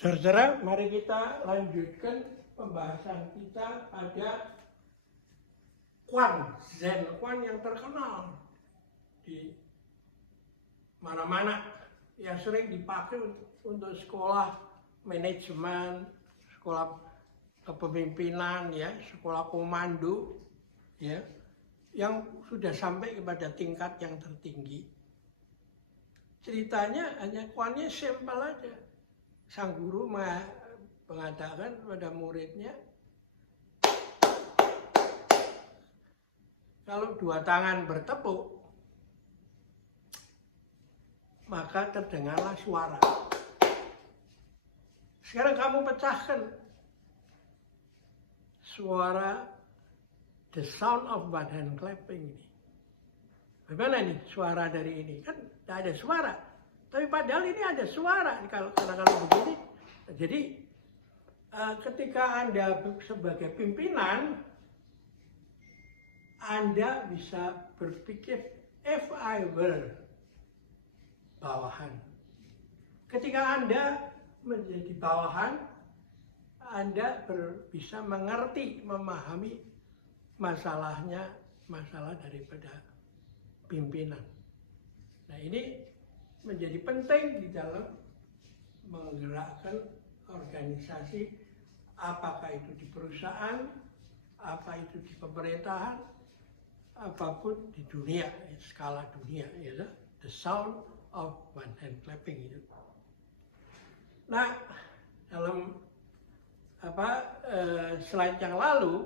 Saudara, mari kita lanjutkan pembahasan kita pada Quan, Zen Quan yang terkenal di mana-mana, yang sering dipakai untuk sekolah manajemen, sekolah kepemimpinan, ya, sekolah komando, ya, yang sudah sampai kepada tingkat yang tertinggi. Ceritanya hanya Quan-nya simpel aja. Sang guru mengatakan pada muridnya, kalau dua tangan bertepuk, maka terdengarlah suara. Sekarang kamu pecahkan suara the sound of one hand clapping ini. Bagaimana nih suara dari ini? Kan tidak ada suara. Tapi padahal ini ada suara kalau begini. Jadi ketika Anda sebagai pimpinan, Anda bisa berpikir if I were bawahan. Ketika Anda menjadi bawahan, Anda bisa mengerti, memahami masalah daripada pimpinan. Nah, ini menjadi penting di dalam menggerakkan organisasi, apakah itu di perusahaan, apa itu di pemerintahan, apapun di dunia, skala dunia, ya, the sound of one hand clapping itu. Nah, dalam slide yang lalu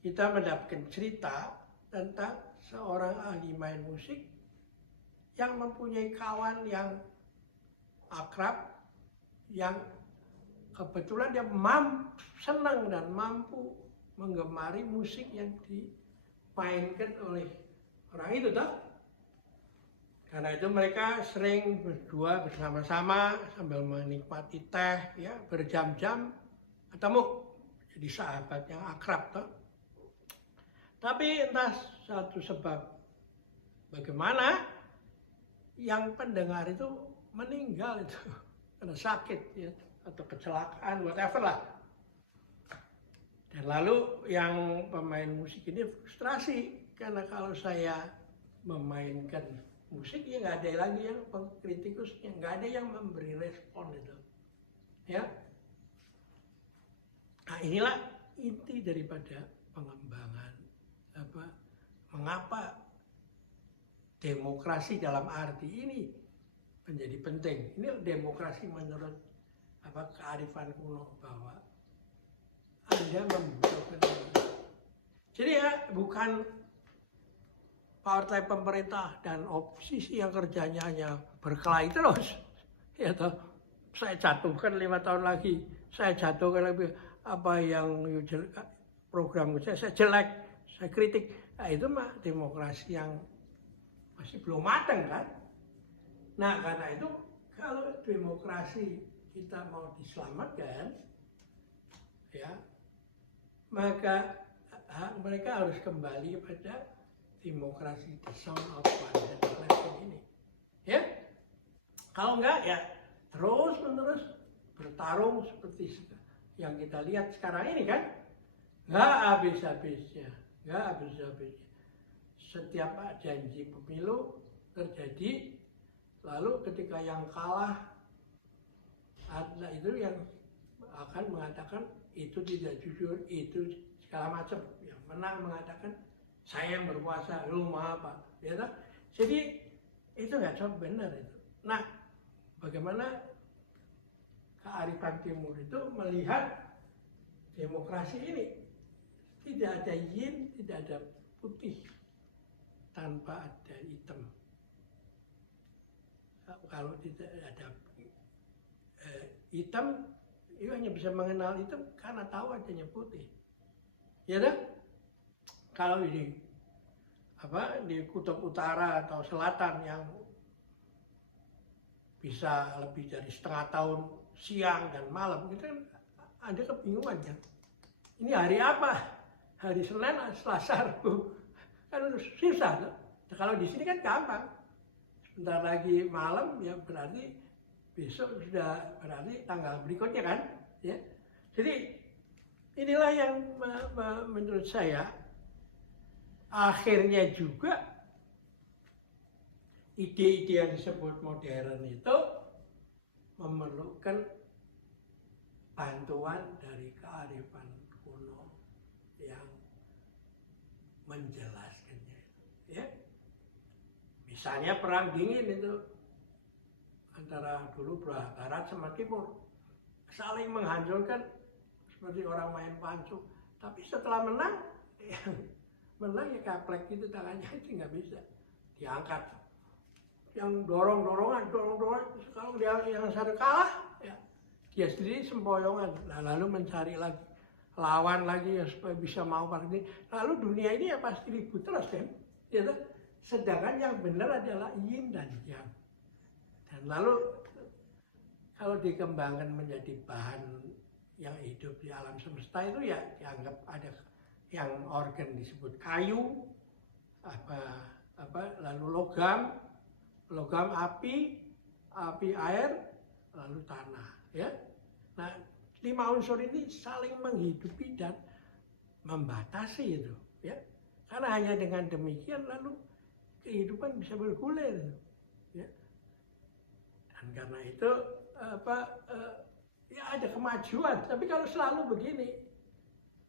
kita mendapatkan cerita tentang seorang ahli main musik yang mempunyai kawan yang akrab, yang kebetulan dia senang dan mampu menggemari musik yang dimainkan oleh orang itu, toh. Karena itu mereka sering berdua bersama-sama sambil menikmati teh, ya, berjam-jam ketemu, jadi sahabat yang akrab, toh. Tapi entah satu sebab bagaimana, yang pendengar itu meninggal itu karena sakit, ya, atau kecelakaan, whatever lah. Dan lalu yang pemain musik ini frustrasi karena kalau saya memainkan musik, ya nggak ada lagi yang pengkritikusnya, nggak ada yang memberi respon itu, ya. Nah, inilah inti daripada pengembangan mengapa demokrasi dalam arti ini menjadi penting. Ini demokrasi menurut kearifan kuno, bahwa Anda membutuhkan. Jadi ya, bukan partai pemerintah dan oposisi yang kerjanya hanya berkelahi terus. Ya toh, saya jatuhkan 5 tahun lagi, saya jatuhkan lagi, apa yang program saya jelek, saya kritik. Nah, itu mah demokrasi yang masih belum matang, kan? Nah, karena itu kalau demokrasi kita mau diselamatkan, ya, maka mereka harus kembali kepada demokrasi the sound of one hand clapping ini, ya. Kalau enggak, ya terus-menerus bertarung seperti yang kita lihat sekarang ini, kan? Nggak habis-habisnya. Setiap janji pemilu terjadi, lalu ketika yang kalah, itu yang akan mengatakan itu tidak jujur, itu segala macam. Yang menang mengatakan saya yang berkuasa, lu mau apa? Ya, jadi itu nggak benar itu. Nah, bagaimana kearifan timur itu melihat demokrasi ini? Tidak ada yin, tidak ada putih tanpa ada hitam. Kalau tidak ada hitam, itu hanya bisa mengenal hitam karena tahu adanya putih. Ya kan? Kalau ini di kutub utara atau selatan yang bisa lebih dari setengah tahun siang dan malam, itu kan ada kebingungan, kan? Ini hari apa? Hari Senin, Selasa, Rabu, kan susah. Nah, kalau di sini kan gampang. Sebentar lagi malam, ya berarti besok sudah berarti tanggal berikutnya kan, ya. Jadi inilah yang menurut saya akhirnya juga ide-ide yang disebut modern itu memerlukan bantuan dari kearifan kuno yang menjelaskannya, ya. Misalnya perang dingin itu antara dulu barat sama timur saling menghancurkan seperti orang main pancu. Tapi setelah menang, menang ya kaplek gitu tangannya itu nggak bisa diangkat. Yang dorong-dorongan, kalau dia yang satu kalah, ya dia sendiri sempoyongan. Nah, lalu mencari lagi lawan lagi ya supaya bisa mau ini. Lalu dunia ini ya pasti ribut terus kan, ya. Sedangkan yang benar adalah yin dan yang. Dan lalu kalau dikembangkan menjadi bahan yang hidup di alam semesta itu ya dianggap ada yang organ disebut kayu, lalu logam api air, lalu tanah, ya. Nah, 5 unsur ini saling menghidupi dan membatasi itu, ya. Karena hanya dengan demikian lalu kehidupan bisa bergulir, ya. Dan karena itu ya ada kemajuan. Tapi kalau selalu begini,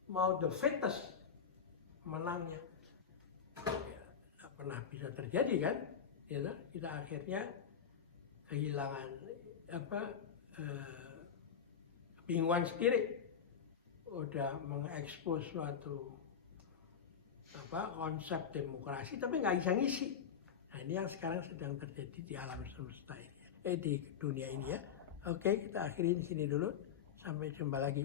mau the fittest menangnya, ya, tidak pernah bisa terjadi kan? Ya, kita akhirnya kehilangan kebingungan sendiri. Udah mengekspos suatu konsep demokrasi, tapi nggak bisa ngisi. Nah, ini yang sekarang sedang terjadi di alam semesta ini, di dunia ini, ya. Oke, kita akhiri di sini dulu. Sampai jumpa lagi.